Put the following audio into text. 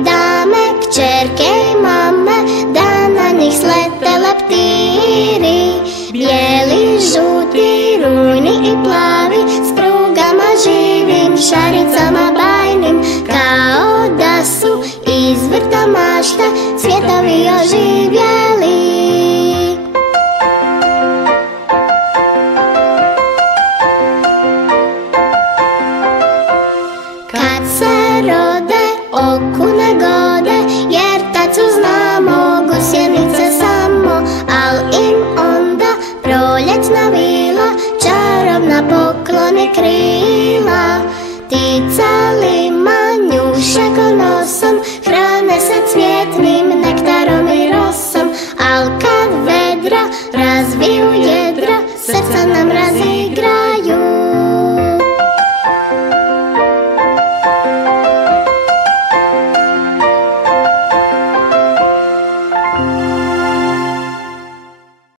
dáme k čerkej máme, dá na nich sletele ptýry. Bieli, žúty, rújny i plávy, s prúgama živým, šaricom a bajným. Kaoda sú i zvrta mášta, svietovi oživieli. Kad se rode oku negode, jer tad su znamo gusjenice samo, al im onda proljetna vila čarobna pokloni krila. Ticalima njušeko nosom, hrane se cvjetnim nektarom i rosom, al kad vedra razviju